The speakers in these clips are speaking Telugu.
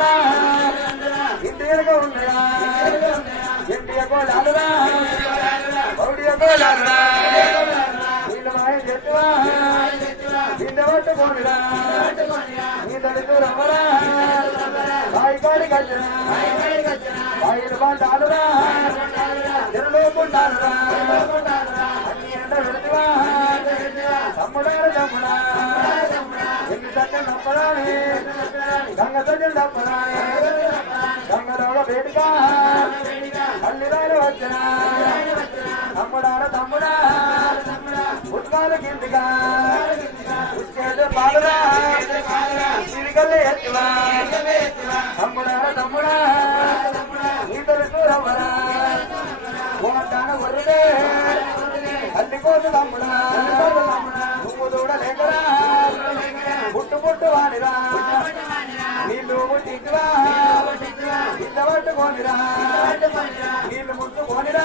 ఉండడా? ఇంటియగా ఉండడా? ఇంటియకో లాలురా పౌడియకో లాలురా వీళ్ళు మాయ చెట్టువా నిన్న పట్టుకోనిరా నీ తడుకు రమ్మరా బాయి కాడి కచ్చరా బాయిలు అన్ని ఎండ పెడుతువా తమ్ముడారు తమ్ముడా? ఎన్ని చక్కని గంగ తల్లి తప్పడాని గంగలోక వేడుక తల్లిదారు వచ్చిన తమ్ముడార తమ్ముడా పుట్కాల కిందిగా పుచ్చేది పాలురా సిరికల్లే ఎత్తువా తమ్ముడార తమ్ముడా ఇతరు చూరమ్మరా ఓటాన అల్లి తమ్ముడా నువ్వు చూడలేకరా పుట్టు పుట్టు వాడిరా నీళ్ళు ముట్టించురా ఇంత పట్టుకోనిరా. నీళ్ళు ముట్టుకోనిరా.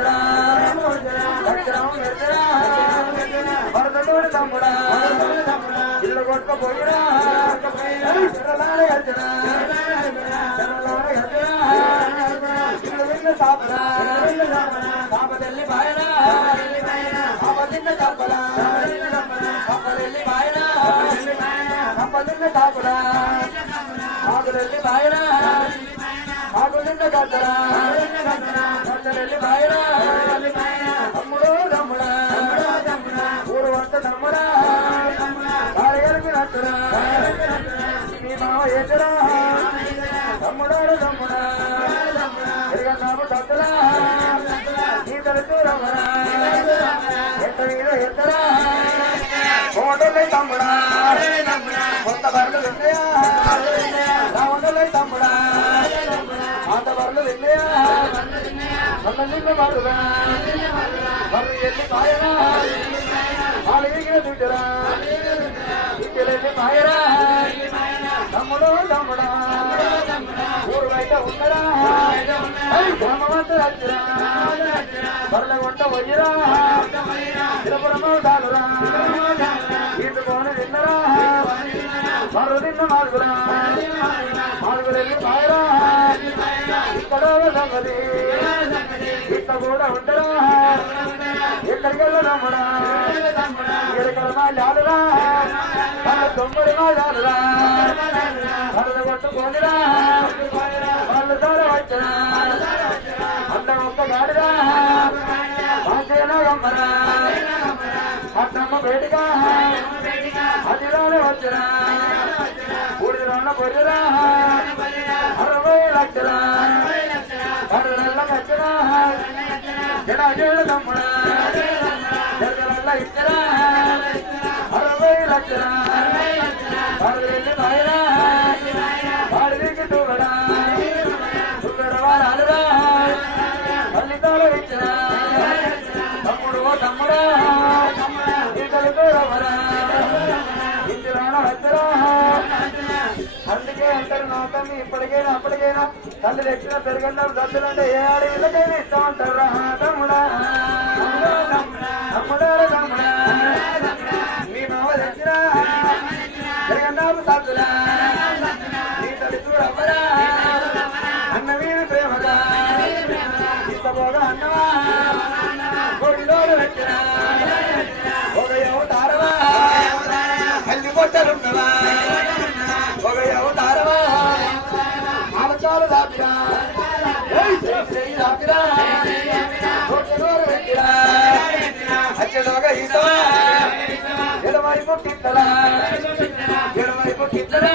ఉత్తరము వచ్చరా దక్షిణము మెచ్చరా వరదలోని తమ్ముడా ఇల్లు కొట్టుకుపోయిరా చిన్నలాడ గచ్చరా చిన్నలాడ గచ్చరా ఇల్లు విన్న సాపరా బాయరా. తప్పలా బాయరా. ఆకులెల్లి బాయరా ఆకులిన్న గద్దరా గద్దరెల్లి బాయరా. మీ తమ్ముడారు తమ్ముడా ఎరగన్నాము తత్తురా నీ తలుచు రమ్మరా ఎట్ట ఎత్తరా కోటలే తమ్ముడా కొత్త బర్లు విన్నయా రావణలే తమ్ముడా బర్లు నిన్న ఎల్లి దుడ్డరా ఇంకెళ్ళి మాయరా తమ్ముడు. తమ్ముడా ఊరు బయట ఉన్నరా గ్రామమంతా వచ్చిరా బర్ల గుంట వయ్యరా తిన్నరా. మరు తిన్న మార్గురా ఇక్కడ సంగతి. ఇట్ట కూడా ఉండరా? ఎక్కడికెళ్ళ వెళ్ళడమ్మడా ఎక్కడ మా తన తొమ్మిది మా వరద పట్టమ్మ బయటగా అదిరానే వచ్చరా ఊడిలోన పొరిరా అరవై లక్షరా పరుల కచ్చరా జడ జడ తమ్ముడా జగల ఇచ్చరా అరవై లక్షరా పరులు ఎప్పటికైనా అప్పటికైనా తల్లి తెచ్చిన పెరగండి అంటే ఏ ఆడి ఇళ్ళకైనా ఇస్తామంటారు తమ్ముడా. తమ్ముడా తమ్ముడా. మీ మామ తెచ్చిన పెరగన్నారు సత్తులా నీ తల్లి చూడబ్బరా అన్న మీద ప్రేమగా. ఇష్టపోగా అన్నవా? ఎడవైపు కిట్లరా ఎడవైపు కిట్లరా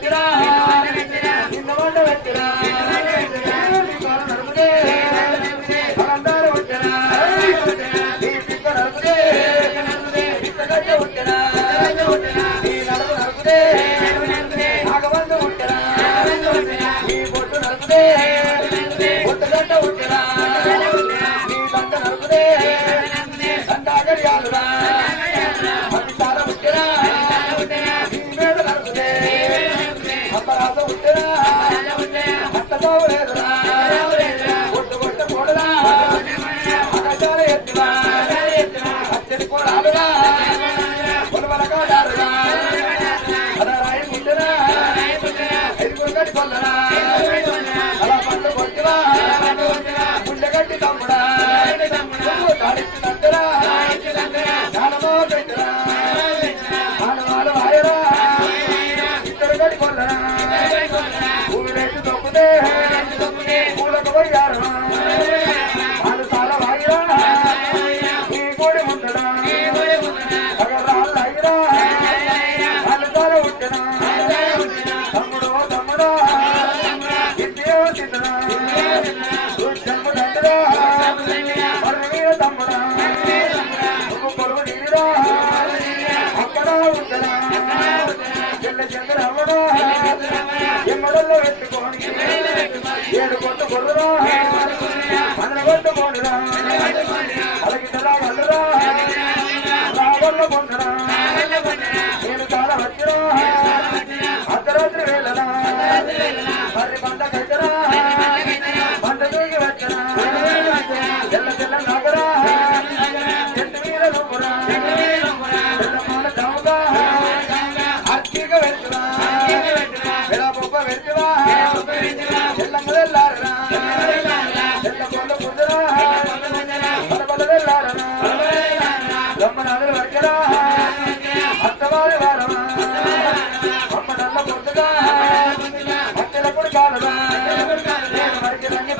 टकरा है ప్రభావం లేదురా చంద్రమ్మడో ఎమ్మడల్లో పెట్టుకోండి ఏడు కొట్టు కొడురా మన కొట్టు కొడురా అలాగే తలా వల్లరా రావల్ల పొందరా అమ్మనాడు వర్గరా. అత్తవారి వారమా. నల్ల పొద్దుగా పట్టినప్పుడు కాలమా వర్గలన్నీ